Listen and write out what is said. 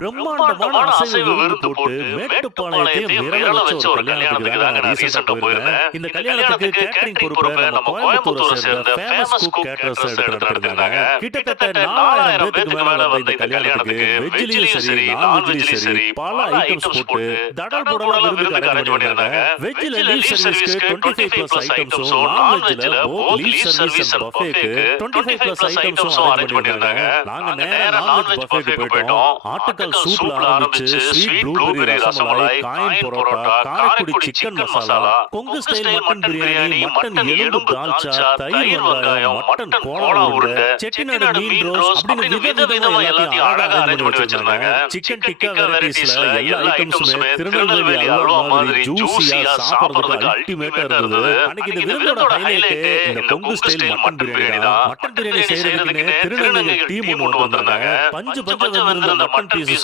பிரம்மாண்டமான அசைவு விருந்து போட்டு மேட்டுப்பாளையத்தையும் மிரள வச்ச ஒரு கல்யாணத்துக்கு தாங்க நான் ரீசெண்டா போயிருந்தேன். இந்த கல்யாணத்துக்கு கேட்டரிங் பொறுப்பை நம்ம கோயம்புத்தூரை சேர்ந்த ஃபேமஸ் குக் கேட்டரர்ஸ் எடுத்து நடத்திருந்தாங்க. கிட்டத்தட்ட 4000 பேருக்கு மேல வந்த இந்த கல்யாணத்துக்கு வெஜ்லயும் சரி நான்வெஜ்லயும் சரி பல ஐட்டம்ஸ் போட்டு தடல் புடலா விருந்து அரேஞ்ச் பண்ணிருந்தாங்க. வெஜ்ல லீவ் சர்வீஸ்க்கு 25+ ஐட்டம்ஸும் நான்வெஜ்ல both leave service and பஃபேக்கு 25+ ஐட்டம்ஸும் arrange பண்ணிருந்தாங்க. நாங்க நேரா நான்வெஜ் பஃபேக்கு போயிட்டோம். ஆட்டுக்கால் சூப்ல ஆரம்பிச்சு sweet blueberry rasmalai, coin parotta, Karaikudi chicken masala, Kongu style mutton biryani, mutton எலும்பு தால்ச்சா, தயிர் வெங்காயம், மட்டன் கோலா உருண்டை, செட்டிநாடு மீன் ரோஸ்ட் அப்படின்னு விதவிதமா எல்லாத்தையும் அழகா அரேஞ்ச் பண்ணி வச்சிருந்தாங்க. சிக்கன் டிக்கா வெரைட்டிஸ்ல எல்லா ஐட்டம்ஸுமே திருநெல்வேலி அல்வா மாதிரி ஜூசியா சாப்பிடுறதுக்கு அல்டிமேட்டா இருந்தது. அன்னைக்கு இந்த விருந்தோட ஹைலைட் இந்த கொங்கு ஸ்டைல் மட்டன் பிரியாணி தான். மட்டன் பிரியாணி செய்யறதுக்குன்னு திருநெல்வேலி டீம் ஒன்று வந்திருந்தாங்க. பஞ்சு பஞ்சா வந்திருந்த மட்டன் பீஸ்